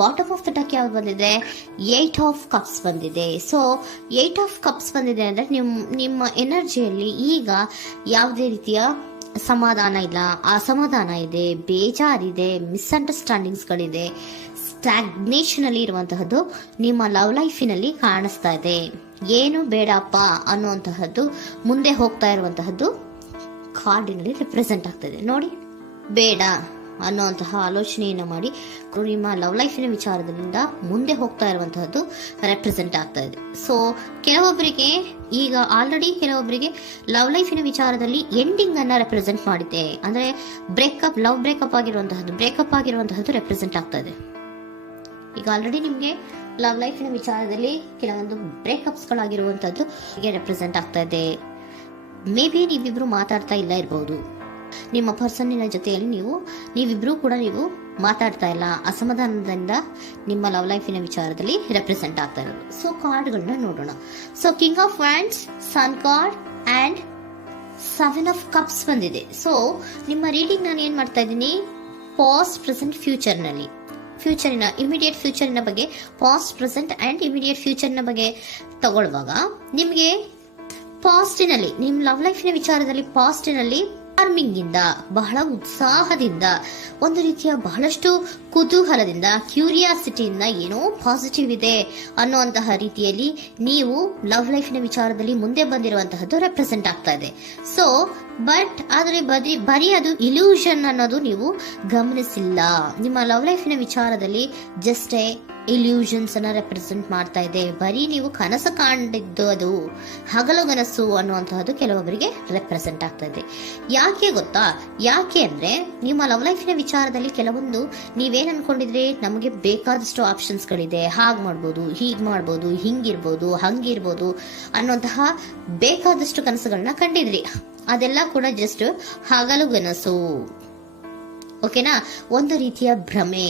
Bottom of the deck ಯಾವ್ದು ಬಂದಿದೆ, 8 of cups ಬಂದಿದೆ. ಸೊ 8 ಆಫ್ ಕಪ್ಸ್ ಬಂದಿದೆ ಅಂದ್ರೆ ನಿಮ್ಮ ಎನರ್ಜಿಯಲ್ಲಿ ಈಗ ಯಾವುದೇ ರೀತಿಯ ಸಮಾಧಾನ ಇಲ್ಲ, ಅಸಮಾಧಾನ ಇದೆ, ಬೇಜಾರಿದೆ, ಮಿಸ್ಅಂಡರ್ಸ್ಟ್ಯಾಂಡಿಂಗ್ಸ್ಗಳಿದೆ, ಸ್ಟಾಗ್ನೇಷನ್ ಅಲ್ಲಿ ಇರುವಂತಹದ್ದು ನಿಮ್ಮ ಲವ್ ಲೈಫಿನಲ್ಲಿ ಕಾಣಿಸ್ತಾ ಇದೆ. ಏನು ಬೇಡಪ್ಪ ಅನ್ನುವಂತಹದ್ದು ಮುಂದೆ ಹೋಗ್ತಾ ಇರುವಂತಹದ್ದು ಕಾರ್ಡಿನಲ್ಲಿ ರೆಪ್ರೆಸೆಂಟ್ ಆಗ್ತದೆ. ನೋಡಿ, ಬೇಡ ಅನ್ನುವಂತಹ ಆಲೋಚನೆಯನ್ನು ಮಾಡಿ ನಿಮ್ಮ ಲವ್ ಲೈಫಿನ ವಿಚಾರದಿಂದ ಮುಂದೆ ಹೋಗ್ತಾ ಇರುವಂತಹದ್ದು ರೆಪ್ರೆಸೆಂಟ್ ಆಗ್ತಾ ಇದೆ. ಸೊ ಕೆಲವೊಬ್ಬರಿಗೆ ಈಗ ಆಲ್ರೆಡಿ ಕೆಲವೊಬ್ಬರಿಗೆ ಲವ್ ಲೈಫಿನ ವಿಚಾರದಲ್ಲಿ ಎಂಡಿಂಗ್ ಅನ್ನ ರೆಪ್ರೆಸೆಂಟ್ ಮಾಡಿದೆ. ಅಂದ್ರೆ ಲವ್ ಬ್ರೇಕಪ್ ಆಗಿರುವಂತಹದ್ದು ರೆಪ್ರೆಸೆಂಟ್ ಆಗ್ತಾ ಇದೆ. ಈಗ ಆಲ್ರೆಡಿ ನಿಮ್ಗೆ ಲವ್ ಲೈಫಿನ ವಿಚಾರದಲ್ಲಿ ಕೆಲವೊಂದು ಬ್ರೇಕಪ್ಸ್ ಗಳಾಗಿರುವಂತದ್ದು ರೆಪ್ರೆಸೆಂಟ್ ಆಗ್ತಾ ಇದೆ. ಮೇ ಬಿ ನೀವಿಬ್ರು ಮಾತಾಡ್ತಾ ಇಲ್ಲ ಇರಬಹುದು, ನಿಮ್ಮ ಪರ್ಸನ್ನಿನ ಜೊತೆಯಲ್ಲಿ ನೀವಿಬ್ರು ಕೂಡ ಮಾತಾಡ್ತಾ ಇಲ್ಲ, ಅಸಮಾಧಾನದಿಂದ ನಿಮ್ಮ ಲವ್ ಲೈಫಿನ ವಿಚಾರದಲ್ಲಿ ರೆಪ್ರೆಸೆಂಟ್ ಆಗ್ತಾ ಇರೋದು. ಸೊ ಕಾರ್ಡ್ಗಳನ್ನ ನೋಡೋಣ. So king of wands, sun card and 7 of cups ಬಂದಿದೆ. ಸೊ ನಿಮ್ಮ ರೀಡಿಂಗ್ ನಾನು ಏನ್ ಮಾಡ್ತಾ ಇದ್ದೀನಿ, ಪಾಸ್ಟ್, ಪ್ರೆಸೆಂಟ್, ಇಮಿಡಿಯೇಟ್ ಫ್ಯೂಚರಿನ ಬಗ್ಗೆ, ಪಾಸ್ಟ್, ಪ್ರೆಸೆಂಟ್ ಅಂಡ್ ಇಮಿಡಿಯೇಟ್ ಫ್ಯೂಚರ್ನ ಬಗ್ಗೆ ತಗೊಳ್ಳುವಾಗ ನಿಮಗೆ ಪಾಸ್ಟಿನಲ್ಲಿ, ನಿಮ್ಮ ಲವ್ ಲೈಫಿನ ವಿಚಾರದಲ್ಲಿ ಪಾಸ್ಟಿನಲ್ಲಿ ಚಾರ್ಮಿಂಗ್ ಇಂದ, ಬಹಳ ಉತ್ಸಾಹದಿಂದ, ಒಂದು ರೀತಿಯ ಬಹಳಷ್ಟು ಕುತೂಹಲದಿಂದ, ಕ್ಯೂರಿಯಾಸಿಟಿಯಿಂದ ಏನೋ ಪಾಸಿಟಿವ್ ಇದೆ ಅನ್ನುವಂತಹ ರೀತಿಯಲ್ಲಿ ನೀವು ಲವ್ ಲೈಫಿನ ವಿಚಾರದಲ್ಲಿ ಮುಂದೆ ಬಂದಿರುವಂತಹದ್ದು ರೆಪ್ರೆಸೆಂಟ್ ಆಗ್ತಾ ಇದೆ. ಸೊ ಆದರೆ ಬರೀ ಅದು ಇಲ್ಯೂಷನ್ ಅನ್ನೋದು ನೀವು ಗಮನಿಸಿಲ್ಲ. ನಿಮ್ಮ ಲವ್ ಲೈಫಿನ ವಿಚಾರದಲ್ಲಿ ಜಸ್ಟ್ ಇಲ್ಯೂಷನ್ಸ್ ಅನ್ನ ರೆಪ್ರೆಸೆಂಟ್ ಮಾಡ್ತಾ ಇದೆ. ಬರೀ ನೀವು ಕನಸು ಕಾಣಿದ್ದು ಅದು ಹಗಲುಗನಸು ಅನ್ನುವಂತಹದ್ದು ಕೆಲವೊಬ್ಬರಿಗೆ ರೆಪ್ರೆಸೆಂಟ್ ಆಗ್ತಾ ಇದೆ. ಯಾಕೆ ಗೊತ್ತಾ? ಯಾಕೆ ಅಂದ್ರೆ ನಿಮ್ಮ ಲವ್ ಲೈಫಿನ ವಿಚಾರದಲ್ಲಿ ಕೆಲವೊಂದು ನೀವೇನ್ ಅನ್ಕೊಂಡಿದ್ರೆ, ನಮಗೆ ಬೇಕಾದಷ್ಟು ಆಪ್ಷನ್ಸ್ ಗಳಿದೆ, ಹಾಗ್ ಮಾಡ್ಬೋದು, ಹೀಗ್ ಮಾಡ್ಬೋದು, ಹಿಂಗಿರ್ಬೋದು, ಹಂಗಿರ್ಬೋದು ಅನ್ನುವಂತಹ ಬೇಕಾದಷ್ಟು ಕನಸುಗಳನ್ನ ಕಂಡಿದ್ರಿ. ಅದೆಲ್ಲ ಕೂಡ ಜಸ್ಟ್ ಹಗಲುಗನಸು. ಓಕೆನಾ? ಒಂದು ರೀತಿಯ ಭ್ರಮೆ.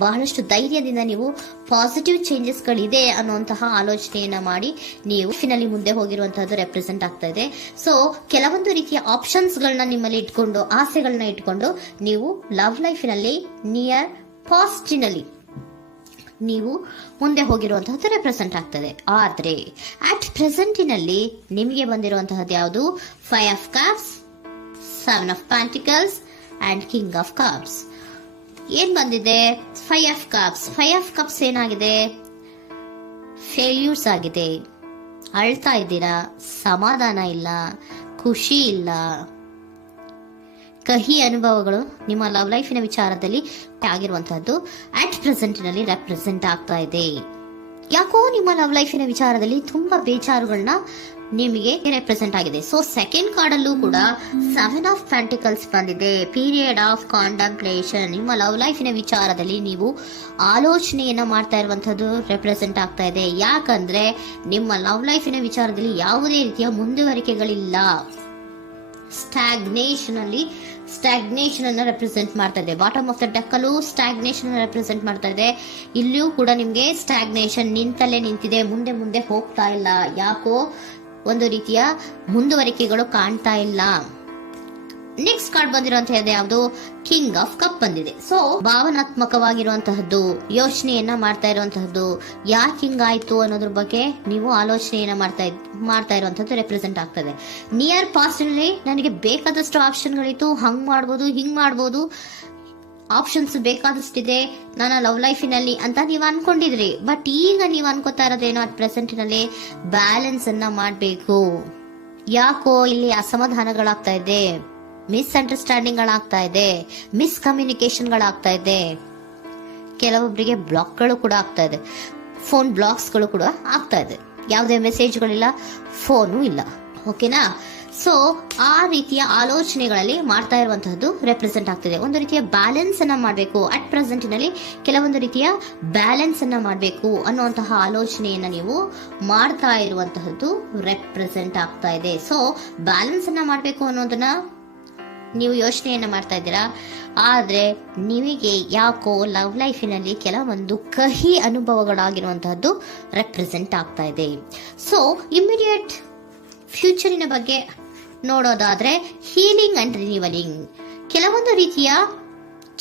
ಬಹಳಷ್ಟು ಧೈರ್ಯದಿಂದ ನೀವು ಪಾಸಿಟಿವ್ ಚೇಂಜಸ್ ಗಳಿದೆ ಅನ್ನುವಂತಹ ಆಲೋಚನೆಯನ್ನ ಮಾಡಿ ನೀವು ಫಿನಲ್ಲಿ ಮುಂದೆ ಹೋಗಿರುವಂತಹದ್ದು ರೆಪ್ರೆಸೆಂಟ್ ಆಗ್ತಾ ಇದೆ. ಸೊ ಕೆಲವೊಂದು ರೀತಿಯ ಆಪ್ಷನ್ಸ್ ಗಳನ್ನ ನಿಮ್ಮಲ್ಲಿ ಇಟ್ಕೊಂಡು, ಆಸೆಗಳನ್ನ ಇಟ್ಕೊಂಡು ನೀವು ಲವ್ ಲೈಫಿನಲ್ಲಿ ನಿಯರ್ ಪಾಸ್ಟಿನಲ್ಲಿ ನೀವು ಮುಂದೆ ಹೋಗಿರುವಂತಹದ್ದು ರೆಪ್ರೆಸೆಂಟ್ ಆಗ್ತದೆ. ಆದ್ರೆ ಅಟ್ ಪ್ರೆಸೆಂಟಿನಲ್ಲಿ ನಿಮಗೆ ಬಂದಿರುವಂತಹದ್ದು ಯಾವುದು? 5 of cups, 7 of pentacles and king of cups. ಏನ್ ಬಂದಿದೆ? 5 ಆಫ್ ಕಪ್ಸ್. 5 ಆಫ್ ಕಪ್ಸ್ ಏನಾಗಿದೆ? ಫೇಲ್ಯೂರ್ಸ್ ಆಗಿದೆ, ಅಳ್ತಾ ಇದ್ದೀರಾ, ಸಮಾಧಾನ ಇಲ್ಲ, ಖುಷಿ ಇಲ್ಲ, ಕಹಿ ಅನುಭವಗಳು ನಿಮ್ಮ ಲವ್ ಲೈಫಿನ ವಿಚಾರದಲ್ಲಿ ಆಗಿರುವಂತಹದ್ದು ಅಟ್ ಪ್ರೆಸೆಂಟಿನಲ್ಲಿ ರೆಪ್ರೆಸೆಂಟ್ ಆಗ್ತಾ ಇದೆ. ಯಾಕೋ ನಿಮ್ಮ ಲವ್ ಲೈಫಿನ ವಿಚಾರದಲ್ಲಿ ತುಂಬಾ ಬೇಜಾರುಗಳನ್ನ ನಿಮಗೆ ರೆಪ್ರೆಸೆಂಟ್ ಆಗಿದೆ. ಸೊ ಸೆಕೆಂಡ್ ಕಾರ್ಡ್ ಅಲ್ಲೂ ಕೂಡ 7 ಆಫ್ ಪ್ಯಾಂಟಿಕಲ್ಸ್ ಬಂದಿದೆ. Period of contemplation. ನಿಮ್ಮ ಲವ್ ಲೈಫಿನ ವಿಚಾರದಲ್ಲಿ ನೀವು ಆಲೋಚನೆಯನ್ನ ಮಾಡ್ತಾ ಇರುವಂತಹದ್ದು ರೆಪ್ರೆಸೆಂಟ್ ಆಗ್ತಾ ಇದೆ. ಯಾಕಂದ್ರೆ ನಿಮ್ಮ ಲವ್ ಲೈಫಿನ ವಿಚಾರದಲ್ಲಿ ಯಾವುದೇ ರೀತಿಯ ಮುಂದುವರಿಕೆಗಳಿಲ್ಲ. ಸ್ಟಾಗ್ನೇಷನ್ ಅನ್ನ ರೆಪ್ರೆಸೆಂಟ್ ಮಾಡ್ತಾ ಇದೆ. ಬಾಟಮ್ ಆಫ್ ದ ಡೆಕ್ ಅಲ್ಲೂ ಸ್ಟಾಗ್ನೇಷನ್ ರೆಪ್ರೆಸೆಂಟ್ ಮಾಡ್ತಾ ಇದೆ. ಇಲ್ಲಿಯೂ ಕೂಡ ನಿಮ್ಗೆ ಸ್ಟಾಗ್ನೇಷನ್, ನಿಂತಲ್ಲೇ ನಿಂತಿದೆ, ಮುಂದೆ ಹೋಗ್ತಾ ಇಲ್ಲ. ಯಾಕೋ ಒಂದು ರೀತಿಯ ಮುಂದುವರಿಕೆಗಳು ಕಾಣ್ತಾ ಇಲ್ಲ. ನೆಕ್ಸ್ಟ್ ಕಾರ್ಡ್ ಬಂದಿರುವಂತಹದ್ದು ಯಾವುದು? ಕಿಂಗ್ ಆಫ್ ಕಪ್ ಬಂದಿದೆ. ಸೊ ಭಾವನಾತ್ಮಕವಾಗಿರುವಂತಹದ್ದು, ಯೋಚನೆಯನ್ನ ಮಾಡ್ತಾ ಇರುವಂತಹದ್ದು, ಯಾಕೆ ಹಿಂಗಾಯ್ತು ಅನ್ನೋದ್ರ ಬಗ್ಗೆ ನೀವು ಆಲೋಚನೆಯನ್ನ ಮಾಡ್ತಾ ಇರುವಂತಹದ್ದು ರೆಪ್ರೆಸೆಂಟ್ ಆಗ್ತದೆ. ನಿಯರ್ ಪಾಸ್ಟ್ ನಲ್ಲಿ ನನಗೆ ಬೇಕಾದಷ್ಟು ಆಪ್ಷನ್ಗಳಿತ್ತು, ಹಂಗ್ ಮಾಡ್ಬೋದು, ಹಿಂಗ್ ಮಾಡ್ಬೋದು, ಆಪ್ಷನ್ಸ್ ಬೇಕಾದಷ್ಟಿದೆ ನನ್ನ ಲವ್ ಲೈಫಿನಲ್ಲಿ ಅಂತ ನೀವು ಅನ್ಕೊಂಡಿದ್ರಿ. ಬಟ್ ಈಗ ನೀವು ಅನ್ಕೋತಾ ಇರೋದೇನೋ ಅಟ್ ಪ್ರೆಸೆಂಟಿನಲ್ಲಿ ಬ್ಯಾಲೆನ್ಸ್ ಅನ್ನ ಮಾಡಬೇಕು. ಯಾಕೋ ಇಲ್ಲಿ ಅಸಮಾಧಾನಗಳಾಗ್ತಾ ಇದೆ, ಮಿಸ್ಅಂಡರ್ಸ್ಟ್ಯಾಂಡಿಂಗ್ ಗಳಾಗ್ತಾ ಇದೆ, ಮಿಸ್ಕಮ್ಯುನಿಕೇಶನ್ ಗಳಾಗ್ತಾ ಇದೆ. ಕೆಲವೊಬ್ಬರಿಗೆ ಬ್ಲಾಕ್ಗಳು ಕೂಡ ಆಗ್ತಾ ಇದೆ, ಫೋನ್ ಬ್ಲಾಕ್ಸ್ಗಳು ಕೂಡ ಆಗ್ತಾ ಇದೆ. ಯಾವುದೇ ಮೆಸೇಜ್ಗಳಿಲ್ಲ, ಫೋನು ಇಲ್ಲ. ಓಕೆನಾ? ಸೊ ಆ ರೀತಿಯ ಆಲೋಚನೆಗಳಲ್ಲಿ ಮಾಡ್ತಾ ಇರುವಂತಹದ್ದು ರೆಪ್ರೆಸೆಂಟ್ ಆಗ್ತಿದೆ. ಒಂದು ರೀತಿಯ ಬ್ಯಾಲೆನ್ಸ್ ಅನ್ನ ಮಾಡಬೇಕು. ಅಟ್ ಪ್ರೆಸೆಂಟಿನಲ್ಲಿ ಕೆಲವೊಂದು ರೀತಿಯ ಬ್ಯಾಲೆನ್ಸ್ ಅನ್ನ ಮಾಡಬೇಕು ಅನ್ನುವಂತಹ ಆಲೋಚನೆಯನ್ನ ನೀವು ಮಾಡ್ತಾ ಇರುವಂತಹದ್ದು ರೆಪ್ರೆಸೆಂಟ್ ಆಗ್ತಾ ಇದೆ. ಸೊ ಬ್ಯಾಲೆನ್ಸ್ ಅನ್ನ ಮಾಡಬೇಕು ಅನ್ನೋದನ್ನ ನೀವು ಯೋಚನೆಯನ್ನ ಮಾಡ್ತಾ ಇದ್ದೀರಾ. ಆದ್ರೆ ನಿಮಗೆ ಯಾಕೋ ಲವ್ ಲೈಫಿನಲ್ಲಿ ಕೆಲವೊಂದು ಕಹಿ ಅನುಭವಗಳಾಗಿರುವಂತಹದ್ದು ರೆಪ್ರೆಸೆಂಟ್ ಆಗ್ತಾ ಇದೆ. ಸೊ ಇಮಿಡಿಯೇಟ್ ಫ್ಯೂಚರಿನ ಬಗ್ಗೆ ನೋಡೋದಾದ್ರೆ ಹೀಲಿಂಗ್ ಅಂಡ್ ರಿನಿವಲಿಂಗ್, ಕೆಲವೊಂದು ರೀತಿಯ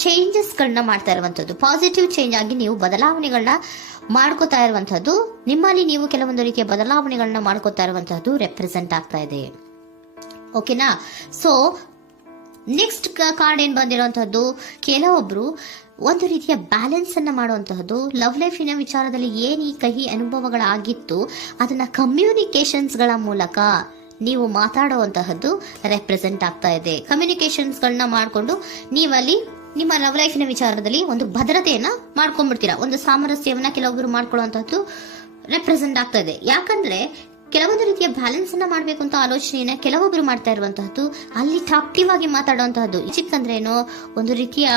ಚೇಂಜಸ್ಗಳನ್ನ ಮಾಡ್ತಾ ಇರುವಂತದ್ದು, ಪಾಸಿಟಿವ್ ಚೇಂಜ್ ಆಗಿ ನೀವು ಬದಲಾವಣೆಗಳನ್ನ ಮಾಡ್ಕೋತಾ ಇರುವಂತದ್ದು, ನಿಮ್ಮಲ್ಲಿ ನೀವು ಕೆಲವೊಂದು ರೀತಿಯ ಬದಲಾವಣೆಗಳನ್ನ ಮಾಡ್ಕೋತಾ ಇರುವಂತದ್ದು ರೆಪ್ರೆಸೆಂಟ್ ಆಗ್ತಾ ಇದೆ. ಓಕೆನಾ? ಸೊ ನೆಕ್ಸ್ಟ್ ಕಾರ್ಡ್ ಏನ್ ಬಂದಿರುವಂತದ್ದು, ಕೆಲವೊಬ್ರು ಒಂದು ರೀತಿಯ ಬ್ಯಾಲೆನ್ಸ್ ಅನ್ನ ಮಾಡುವಂತಹದ್ದು, ಲವ್ ಲೈಫಿನ ವಿಚಾರದಲ್ಲಿ ಏನ್ ಈ ಕಹಿ ಅನುಭವಗಳಾಗಿತ್ತು ಅದನ್ನ ಕಮ್ಯುನಿಕೇಶನ್ಸ್ ಗಳ ಮೂಲಕ ನೀವು ಮಾತಾಡುವಂತಹದ್ದು ರೆಪ್ರೆಸೆಂಟ್ ಆಗ್ತಾ ಇದೆ. ಕಮ್ಯುನಿಕೇಶನ್ಸ್ ಗಳನ್ನ ಮಾಡ್ಕೊಂಡು ನೀವಲ್ಲಿ ನಿಮ್ಮ ಲವ್ ಲೈಫಿನ ವಿಚಾರದಲ್ಲಿ ಒಂದು ಭದ್ರತೆಯನ್ನ ಮಾಡ್ಕೊಂಡ್ಬಿಡ್ತೀರಾ, ಒಂದು ಸಾಮರಸ್ಯವನ್ನ ಕೆಲವೊಬ್ರು ಮಾಡ್ಕೊಳ್ಳುವಂತಹದ್ದು ರೆಪ್ರೆಸೆಂಟ್ ಆಗ್ತಾ ಇದೆ. ಯಾಕಂದ್ರೆ ಕೆಲವೊಂದು ರೀತಿಯ ಬ್ಯಾಲೆನ್ಸ್ ಅನ್ನ ಮಾಡ್ಬೇಕು ಅಂತ ಆಲೋಚನೆಯನ್ನ ಕೆಲವೊಬ್ರು ಮಾಡ್ತಾ ಇರುವಂತಹದ್ದು, ಅಲ್ಲಿ ಟಾಕ್ಟಿವ್ ಆಗಿ ಮಾತಾಡುವಂತಹದ್ದು. ಚಿಕ್ಕಂದ್ರೆ ಏನೋ ಒಂದು ರೀತಿಯ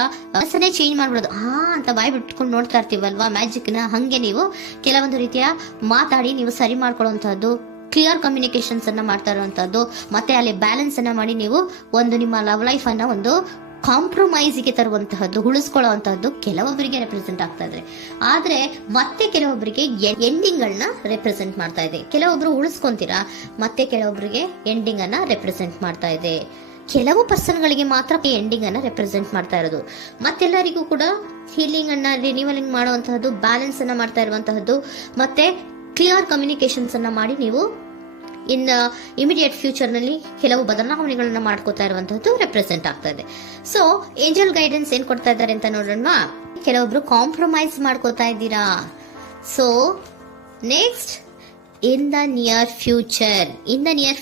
ಹೆಸರೇ ಚೇಂಜ್ ಮಾಡ್ಬಿಡೋದು, ಅಂತ ಬಾಯಿ ಬಿಟ್ಕೊಂಡು ನೋಡ್ತಾ ಇರ್ತೀವಲ್ವಾ ಮ್ಯಾಜಿಕ್ ನ, ಹಂಗೆ ನೀವು ಕೆಲವೊಂದು ರೀತಿಯ ಮಾತಾಡಿ ನೀವು ಸರಿ ಮಾಡ್ಕೊಳ್ಳುವಂತಹದ್ದು, ಕ್ಲಿಯರ್ ಕಮ್ಯುನಿಕೇಶನ್ಸ್ ಅನ್ನ ಮಾಡ್ತಾ ಇರುವಂತಹದ್ದು, ಮತ್ತೆ ಅಲ್ಲಿ ಬ್ಯಾಲೆನ್ಸ್ ಅನ್ನ ಮಾಡಿ ನೀವು ಒಂದು ನಿಮ್ಮ ಲವ್ ಲೈಫ್ ಅನ್ನ ಒಂದು ಕಾಂಪ್ರಮೈಸ್ಗೆ ತರುವಂತಹದ್ದು, ಉಳಿಸ್ಕೊಳ್ಳುವಂತಹದ್ದು ಕೆಲವೊಬ್ಬರಿಗೆ ರೆಪ್ರೆಸೆಂಟ್ ಆಗ್ತಾ ಇದೆ. ಆದ್ರೆ ಮತ್ತೆ ಕೆಲವೊಬ್ಬರಿಗೆ ಎಂಡಿಂಗ್ ಗಳನ್ನ ರೆಪ್ರೆಸೆಂಟ್ ಮಾಡ್ತಾ ಇದೆ. ಕೆಲವೊಬ್ರು ಉಳಿಸ್ಕೊಂತೀರಾ, ಮತ್ತೆ ಕೆಲವೊಬ್ಬರಿಗೆ ಎಂಡಿಂಗ್ ಅನ್ನ ರೆಪ್ರೆಸೆಂಟ್ ಮಾಡ್ತಾ ಇದೆ. ಕೆಲವು ಪರ್ಸನ್ ಗಳಿಗೆ ಮಾತ್ರ ಎಂಡಿಂಗ್ ಅನ್ನ ರೆಪ್ರೆಸೆಂಟ್ ಮಾಡ್ತಾ ಇರೋದು, ಮತ್ತೆಲ್ಲರಿಗೂ ಕೂಡ ಹೀಲಿಂಗ್ ಅನ್ನ ರಿನಿವಲಿಂಗ್ ಮಾಡುವಂತಹದ್ದು, ಬ್ಯಾಲೆನ್ಸ್ ಅನ್ನ ಮಾಡ್ತಾ ಇರುವಂತಹದ್ದು, ಮತ್ತೆ ಕ್ಲಿಯರ್ ಕಮ್ಯುನಿಕೇಶನ್ಸ್ ಅನ್ನ ಮಾಡಿ ನೀವು ಇಮಿಡಿಯೇಟ್ ಫ್ಯೂಚರ್ ನಲ್ಲಿ ಕೆಲವು ಬದಲಾವಣೆಗಳನ್ನ ಮಾಡ್ಕೋತಾ ಇರುವಂತಹದ್ದು ರೆಪ್ರೆಸೆಂಟ್ ಆಗ್ತಾ ಇದೆ. ಸೊ ಏಂಜಲ್ ಗೈಡೆನ್ಸ್ ಏನ್ ಕೊಡ್ತಾ ಇದ್ದಾರೆ ಅಂತ ನೋಡೋಣ. ಕೆಲವೊಬ್ರು ಕಾಂಪ್ರಮೈಸ್ ಮಾಡ್ಕೋತಾ ಇದ್ದೀರಾ. So next, in the near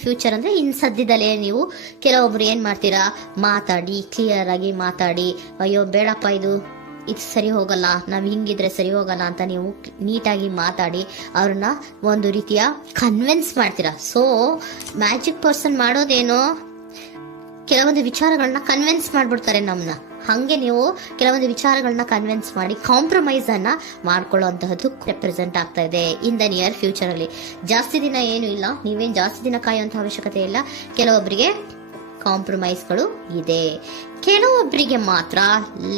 future ಅಂದ್ರೆ ಇನ್ ಸದ್ಯದಲ್ಲೇ ನೀವು ಕೆಲವೊಬ್ರು ಏನ್ ಮಾಡ್ತೀರಾ, ಮಾತಾಡಿ ಕ್ಲಿಯರ್ ಆಗಿ ಮಾತಾಡಿ, ಅಯ್ಯೋ ಬೇಡಪ್ಪ ಇದು ಸರಿ ಹೋಗಲ್ಲ, ನಾವ್ ಹಿಂಗಿದ್ರೆ ಸರಿ ಹೋಗಲ್ಲ ಅಂತ ನೀವು ನೀಟಾಗಿ ಮಾತಾಡಿ ಅವ್ರನ್ನ ಒಂದು ರೀತಿಯ ಕನ್ವಿನ್ಸ್ ಮಾಡ್ತೀರಾ. ಸೊ ಮ್ಯಾಜಿಕ್ ಪರ್ಸನ್ ಮಾಡೋದೇನೋ ಕೆಲವೊಂದು ವಿಚಾರಗಳನ್ನ ಕನ್ವಿನ್ಸ್ ಮಾಡ್ಬಿಡ್ತಾರೆ ನಮ್ನ, ಹಂಗೆ ನೀವು ಕೆಲವೊಂದು ವಿಚಾರಗಳನ್ನ ಕನ್ವಿನ್ಸ್ ಮಾಡಿ ಕಾಂಪ್ರಮೈಸ್ ಅನ್ನ ಮಾಡ್ಕೊಳ್ಳುವಂತಹದ್ದು ರೆಪ್ರೆಸೆಂಟ್ ಆಗ್ತಾ ಇದೆ ಇನ್ ದ ನಿಯರ್ ಫ್ಯೂಚರ್ ಅಲ್ಲಿ. ಜಾಸ್ತಿ ದಿನ ಏನು ಇಲ್ಲ, ನೀವೇನ್ ಜಾಸ್ತಿ ದಿನ ಕಾಯುವಂತ ಅವಶ್ಯಕತೆ ಇಲ್ಲ. ಕೆಲವೊಬ್ಬರಿಗೆ ಕಾಂಪ್ರಮೈಸ್ಗಳು ಇದೆ, ಕೆಲವೊಬ್ಬರಿಗೆ ಮಾತ್ರ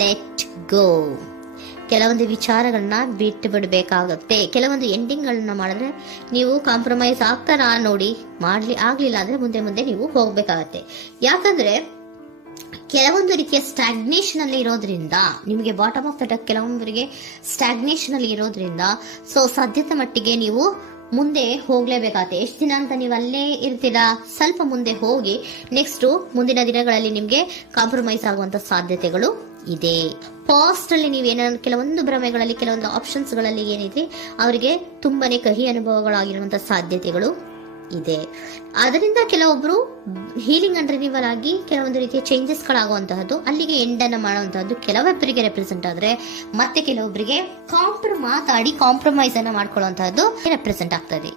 ಲೆಟ್ ಗೋ, ಕೆಲವೊಂದು ವಿಚಾರಗಳನ್ನ ಬಿಟ್ಟು ಬಿಡಬೇಕಾಗುತ್ತೆ. ಕೆಲವೊಂದು ಎಂಡಿಂಗ್ ಗಳನ್ನ ಮಾಡಿದ್ರೆ ನೀವು ಕಾಂಪ್ರಮೈಸ್ ಆಗ್ತಾರಾ ನೋಡಿ, ಆಗ್ಲಿಲ್ಲ ಅಂದ್ರೆ ಮುಂದೆ ನೀವು ಹೋಗ್ಬೇಕಾಗತ್ತೆ. ಯಾಕಂದ್ರೆ ಕೆಲವೊಂದು ರೀತಿಯ ಸ್ಟಾಗ್ನೇಷನ್ ಅಲ್ಲಿ ಇರೋದ್ರಿಂದ, ನಿಮಗೆ ಬಾಟಮ್ ಆಫ್ ದ ಡಕ್ ಕೆಲವೊಬ್ಬರಿಗೆ ಸ್ಟಾಗ್ನೇಷನ್ ಅಲ್ಲಿ ಇರೋದ್ರಿಂದ, ಸೊ ಸಾಧ್ಯತೆ ಮಟ್ಟಿಗೆ ನೀವು ಮುಂದೆ ಹೋಗ್ಲೇಬೇಕಾಗತ್ತೆ. ಎಷ್ಟು ದಿನ ಅಂತ ನೀವು ಅಲ್ಲೇ ಇರ್ತೀರಾ, ಸ್ವಲ್ಪ ಮುಂದೆ ಹೋಗಿ ನೆಕ್ಸ್ಟ್ ಮುಂದಿನ ದಿನಗಳಲ್ಲಿ ನಿಮ್ಗೆ ಕಾಂಪ್ರಮೈಸ್ ಆಗುವಂತ ಸಾಧ್ಯತೆಗಳು ಇದೆ. ಪಾಸ್ಟ್ ಅಲ್ಲಿ ಕೆಲವೊಂದು ಭ್ರಮೆಗಳಲ್ಲಿ, ಕೆಲವೊಂದು ಆಪ್ಷನ್ಸ್ ಗಳಲ್ಲಿ ಏನಿದೆ ಅವರಿಗೆ ತುಂಬಾನೇ ಕಹಿ ಅನುಭವಗಳಾಗಿರುವಂತಹ ಸಾಧ್ಯತೆಗಳು ಇದೆ. ಅದರಿಂದ ಕೆಲವೊಬ್ರು ಹೀಲಿಂಗ್ ಅಂಡ್ ರಿನಿವಲ್ ಆಗಿ ಕೆಲವೊಂದು ರೀತಿಯ ಚೇಂಜಸ್ ಗಳಾಗುವಂತಹದ್ದು, ಅಲ್ಲಿಗೆ ಎಂಡ್ ಅನ್ನ ಮಾಡುವಂತಹದ್ದು ಕೆಲವೊಬ್ಬರಿಗೆ ರೆಪ್ರೆಸೆಂಟ್ ಆದ್ರೆ, ಮತ್ತೆ ಕೆಲವೊಬ್ಬರಿಗೆ ಮಾತಾಡಿ ಕಾಂಪ್ರಮೈಸ್ ಅನ್ನ ಮಾಡ್ಕೊಳ್ಳುವಂತಹದ್ದು ರೆಪ್ರೆಸೆಂಟ್ ಆಗ್ತದೆ.